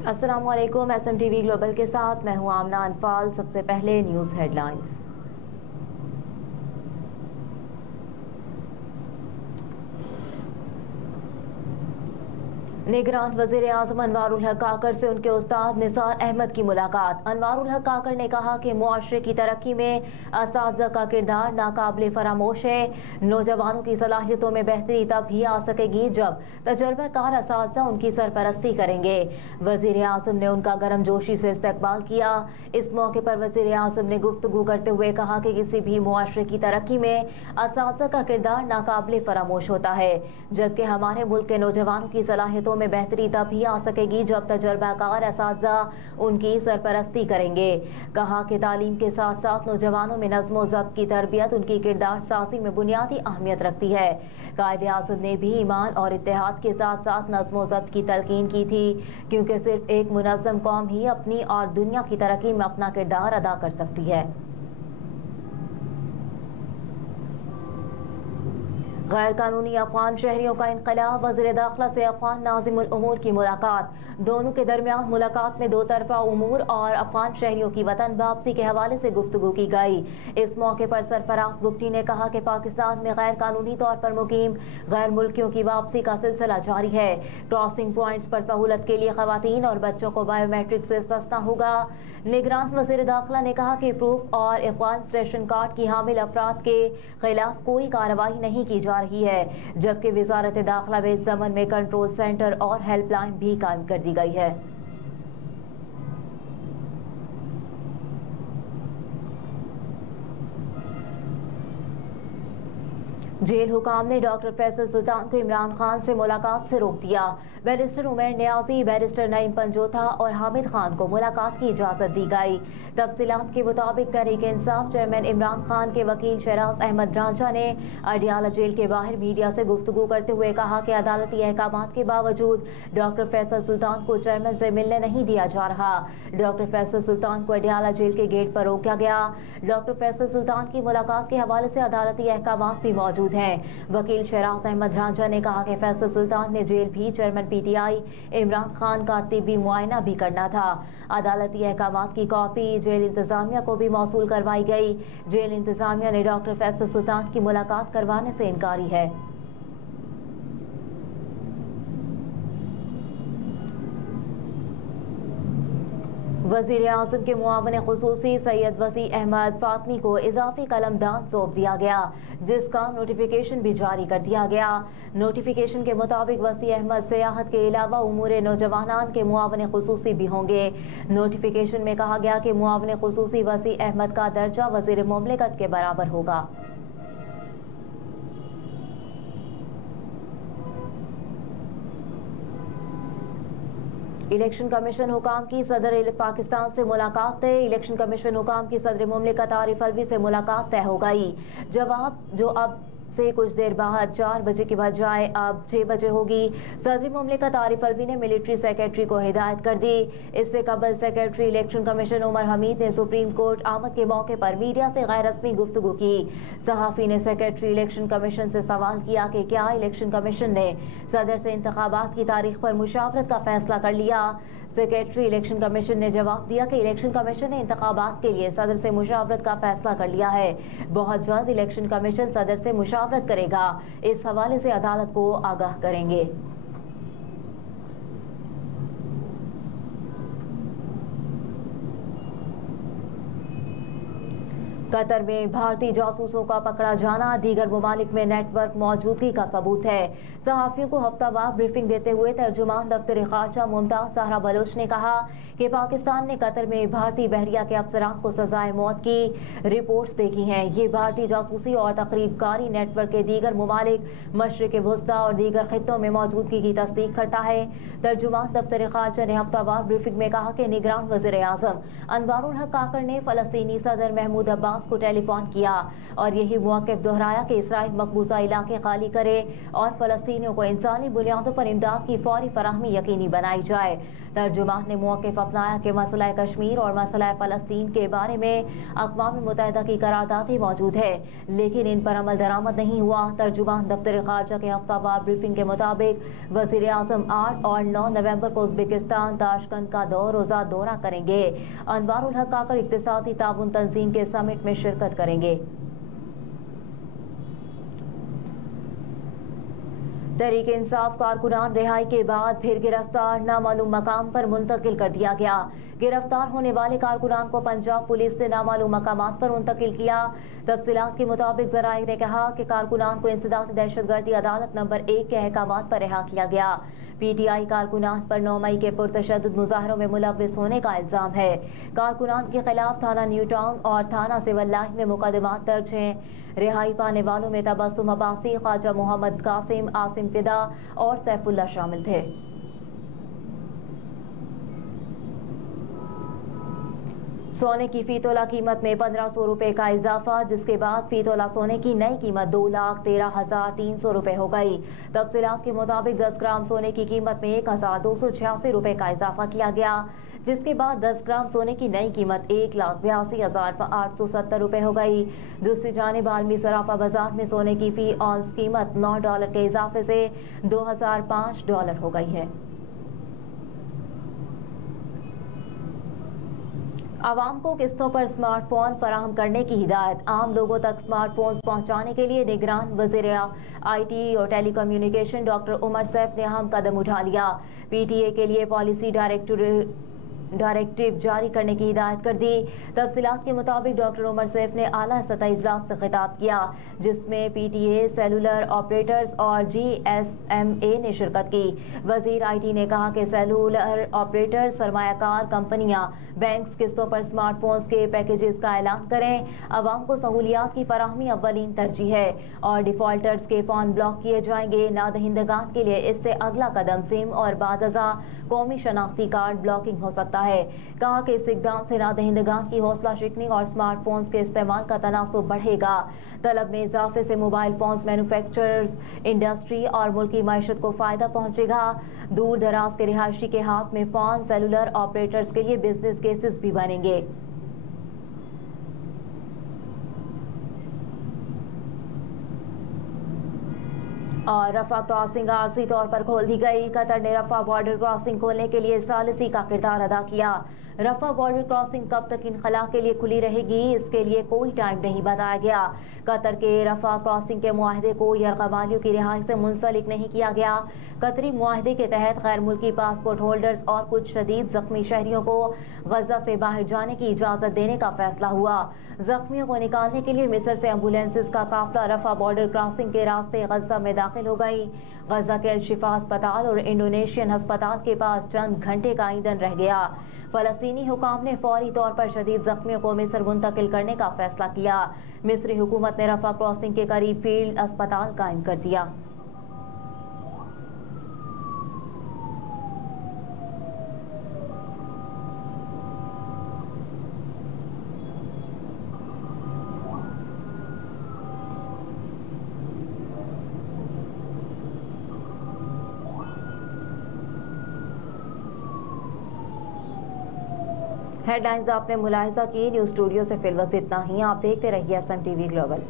अस्सलामुअलैकुम। SMTV global के साथ मैं हूं आमना अनफाल। सबसे पहले न्यूज़ हेडलाइंस। निगरान वज़ीर आज़म अनवारुल हक काकड़ से उनके उस्ताद निसार अहमद की मुलाकात। अनवारुल हक काकड़ ने कहा कि मुआशरे की तरक्की में असातिज़ा का किरदार नाकाबिले फरामोश है। नौजवानों की सलाहियतों में बेहतरी तब ही आ सकेगी जब तजर्बाकार असातिज़ा उनकी सरपरस्ती करेंगे। वज़ीर आज़म ने उनका गर्मजोशी से इस्तकबाल किया। इस मौके पर वज़ीर आज़म ने गुफ्तगू करते हुए कहा कि किसी भी मुआशरे की तरक्की में असातिज़ा का किरदार नाकाबिले फरामोश होता है, जबकि हमारे मुल्क के नौजवानों की सलाहियतों में बेहतरी तब ही आ सकेगी जब तजर्बाकार असातिज़ा उनकी सरपरस्ती करेंगे। कहा कि तालीम के साथ साथ नौजवानों में नज़्म व ज़ब्त की तरबियत उनकी किरदार साजी में बुनियादी अहमियत रखती है। कायदे आज़म ने भी ईमान और इत्तेहाद के साथ साथ नज़्म व ज़ब्त की तलकीन की थी, क्योंकि सिर्फ एक मुनज़्ज़म कौम ही अपनी और दुनिया की तरक्की में अपना किरदार अदा कर सकती है। गैर कानूनी अफगान शहरियों का इनकलाब। वज़ीर दाखिला से अफगान नाज़िमुल उमूर की मुलाकात। दोनों के दरमियान मुलाकात में दो तरफा उमूर और अफगान शहरियों की वतन वापसी के हवाले से गुफ्तगू की गई। इस मौके पर सरफराज बुगटी ने कहा कि पाकिस्तान में गैर कानूनी तौर पर मुकीम गैर मुल्कियों की वापसी का सिलसिला जारी है। क्रॉसिंग पॉइंट्स पर सहूलत के लिए खवातीन और बच्चों को बायोमेट्रिक से इस्तिस्ना होगा। निगरान वज़ीर दाखिला ने कहा कि प्रूफ और अफगान स्टेशन कार्ड की हामिल अफराद के खिलाफ कोई कार्रवाई नहीं की जा रही है, जबकि वज़ारत दाखिला में इस ज़मन में कंट्रोल सेंटर और हेल्पलाइन भी कायम कर दी गई है। जेल हुकाम ने डॉक्टर फैसल सुल्तान को इमरान खान से मुलाकात से रोक दिया। बैरिस्टर उमर नियाजी, बैरिस्टर नईम पंजोथा और हामिद खान को मुलाकात की इजाज़त दी गई। तफसीलात के मुताबिक तहरीक इंसाफ चेयरमैन इमरान खान के वकील शहराज अहमद रांझा ने अडियाला जेल के बाहर मीडिया से गुफ्तगू करते हुए कहा कि अदालती अहकाम के बावजूद डॉक्टर फैसल सुल्तान को चेयरमैन से मिलने नहीं दिया जा रहा। डॉक्टर फैसल सुल्तान को अडियाला जेल के गेट पर रोका गया। डॉक्टर फैसल सुल्तान की मुलाकात के हवाले से अदालती अहकाम भी मौजूद हैं। वकील शहराज अहमद रांझा ने कहा कि फैसल सुल्तान ने जेल भी चेयरमैन PTI इमरान खान का तिब्बी मुआयना भी करना था। अदालती अहकाम की कॉपी जेल इंतजामिया को भी मौसूल करवाई गई। जेल इंतजामिया ने डॉक्टर फैसल सुल्तान की मुलाकात करवाने से इनकारी है। वज़ीर आज़म के मुआवन ख़ुसूसी सैयद वसी अहमद फातमी को इजाफी कलमदान सौंप दिया गया, जिसका नोटिफिकेशन भी जारी कर दिया गया। नोटिफिकेशन के मुताबिक वसी अहमद सियाहत के अलावा उमूर नौजवानान के मुआवन ख़ुसूसी भी होंगे। नोटिफिकेशन में कहा गया कि मुआवन ख़ुसूसी वसी अहमद का दर्जा वज़ीर मुमलिकत के बराबर होगा। इलेक्शन कमीशन हुकाम की सदर पाकिस्तान से मुलाकात तय। इलेक्शन कमीशन हुकाम की सदर मुमलिकत आरिफ अलवी से मुलाकात तय हो गई। जवाब जो अब से कुछ देर बाद 4 बजे की बजाय अब 6 बजे होगी। सदर मुमलिकत आरिफ अलवी ने मिलिट्री सेक्रेटरी को हिदायत कर दी। इससे कबल secretary election commission Umar Hamid ने सुप्रीम कोर्ट आमद के मौके पर मीडिया से गैर रस्मी गुफ्तगू की। सहाफ़ी ने सेक्रेटरी इलेक्शन कमीशन से सवाल किया कि क्या इलेक्शन कमीशन ने सदर से इंतखाबात की तारीख पर मुशावरत का फैसला कर लिया। सेक्रेटरी इलेक्शन कमीशन ने जवाब दिया कि इलेक्शन कमीशन ने इंतखाबात के लिए सदर से मुशावरत का फैसला कर लिया है। बहुत जल्द इलेक्शन कमीशन सदर से मुशावरत करेगा। इस हवाले से अदालत को आगाह करेंगे। कतर में भारतीय जासूसों का पकड़ा जाना दीगर ममालिक में नेटवर्क मौजूदगी का सबूत है। सहाफ़ियों को हफ्तावार ब्रीफिंग देते हुए तर्जुमान दफ्तर ख़ारजा मुमताज़ ज़हरा बलोच ने कहा कि पाकिस्तान ने कतर में भारतीय बहरिया के अफसरान को सजाए मौत की रिपोर्ट्स देखी हैं। ये भारतीय जासूसी और तकरीबकारी नेटवर्क के दीगर ममालिक, मशरिक़ वुस्ता और दीगर खित्तों में मौजूदगी की तस्दीक करता है। तर्जुमान दफ्तर ख़ारजा ने हफ्तावार ब्रीफिंग में कहा कि निगरान वज़ीर आज़म अनवारुल हक काकड़ ने फ़लस्तीनी सदर महमूद अब्बास अब्बास को टेलीफोन किया और यही मौक़िफ़ दोहराया कि इसराइल मकबूजा इलाके खाली करे और फ़लस्तीनियों को इंसानी बुनियादों पर इमदाद की फौरी फराहमी यकीनी बनाई जाए। तर्जुमान ने मौक़िफ़ अपनाया कि मसला कश्मीर और मसला फ़लस्तीन के बारे में अक़वाम मुत्तहिदा की करारदादें मौजूद है, लेकिन इन पर अमल दरामद नहीं हुआ। तर्जुमान दफ्तर ख़ारजा के हफ्तावार ब्रीफिंग के मुताबिक वज़ीर आज़म 8 और 9 नवंबर को उज़्बेकिस्तान ताशकंद का 2 रोज़ा दौरा करेंगे। अनवारुल हक काकड़ इक़्तिसादी ताउन तंजीम के समिट में शिरकत करेंगे। तहरीक इंसाफ कारकुनान रिहाई के बाद फिर गिरफ्तार, नामालूम मकाम पर मुंतकिल कर दिया गया। गिरफ्तार होने वाले कारकुनान को पंजाब पुलिस ने नामालूम मकामात पर मुंतकिल किया। तफसीलात के मुताबिक ज़राए ने कहा कि कारकुनान को इंसदाद दहशतगर्दी अदालत नंबर 1 के अहकामात पर रिहा किया गया। PTI कारकुनान पर 9 मई के पुरतशद्दुद मुजाहरों में मुलव्विस होने का इल्ज़ाम है। कारकुनान के खिलाफ थाना न्यू टाउन और थाना सिविल लाइन में मुकदमात दर्ज हैं। रिहाई पाने वालों में तबस्सुम अब्बासी, ख्वाजा मोहम्मद कासिम, आसिम फिदा और सैफुल्ला शामिल थे। सोने की फी तोला कीमत में 1500 रुपये का इजाफा, जिसके बाद फी तोला सोने की नई कीमत 2,13,300 रुपये हो गई। तफसीलात के मुताबिक 10 ग्राम सोने की कीमत में 1,286 रुपये का इजाफा किया गया, जिसके बाद 10 ग्राम सोने की नई कीमत 1,82,870 रुपये हो गई। दूसरी जानिब आलमी सराफा बाजार में सोने की फी ऑन्स कीमत $9 के इजाफे से $2,005 हो गई है। आवाम को किस्तों पर स्मार्टफोन फराहम करने की हिदायत। आम लोगों तक स्मार्टफोन्स पहुंचाने के लिए निगरान वज़ीर IT और टेलीकम्युनिकेशन डॉक्टर उमर सैफ ने अहम कदम उठा लिया। PTA के लिए पॉलिसी डायरेक्टिव जारी करने की हिदायत कर दी। तफसीलात के मुताबिक डॉक्टर उमर सैफ ने आला सतह इजलास से खिताब किया, जिसमें PTA, सेलुलर ऑपरेटर्स और GSMA ने शिरकत की। वज़ीर IT ने कहा कि सेलुलर ऑपरेटर्स, सरमायाकार कंपनियां, बैंक्स किस्तों पर स्मार्टफोन्स के पैकेजेस का ऐलान करें। आवाम को सहूलियात की फराहमी अव्वलीन तरजीह है और डिफॉल्टर्स के फ़ोन ब्लॉक किए जाएंगे। नादहिंदगान के लिए इससे अगला कदम सिम और बादअज़ा कौमी शनाख्ती कार्ड ब्लॉकिंग हो सकता है। कहा कि इस इक़दाम से नादहिंदगान की हौसला शिकनी और स्मार्टफोन्स के इस्तेमाल का तनासुब बढ़ेगा। तलब में इजाफे से मोबाइल फोन्स मैन्युफैक्चरर्स, इंडस्ट्री और मुल्की मईशत को फ़ायदा पहुँचेगा। दूर दराज के रिहायशी के हाथ में फ़ोन सेलुलर ऑपरेटर्स के लिए बिजनेस केसेस भी बनेंगे। और रफा क्रॉसिंग आर्जी तौर पर खोल दी गई। कतर ने रफा बॉर्डर क्रॉसिंग खोलने के लिए सालिसी का किरदार अदा किया। रफा बॉर्डर क्रॉसिंग कब तक इनखला के लिए खुली रहेगी, इसके लिए कोई टाइम नहीं बताया गया। कतर के रफा क्रॉसिंग के मुआहदे को यरगमालियों की रिहाई से मुंसलिक नहीं किया गया। कतरी मुआहदे के तहत गैर मुल्की पासपोर्ट होल्डर्स और कुछ शदीद जख्मी शहरियों को गजा से बाहर जाने की इजाज़त देने का फैसला हुआ। जख्मियों को निकालने के लिए मिस्र से एम्बुलेंसेस का काफिला रफा बॉर्डर क्रॉसिंग के रास्ते गजा में दाखिल हो गई। गजा के अल शिफा अस्पताल और इंडोनेशियन अस्पताल के पास चंद घंटे का ईंधन रह गया। फ़लस्तीनी हुकाम ने फौरी तौर पर शदीद जख्मियों को मिस्र मुंतकिल करने का फैसला किया। मिस्री हुकूमत ने रफा क्रॉसिंग के करीब फील्ड अस्पताल कायम कर दिया। हेडलाइंस आपने मुलाहिजा की। न्यूज़ स्टूडियो से फिलवक्त इतना ही। आप देखते रहिए SMTV ग्लोबल।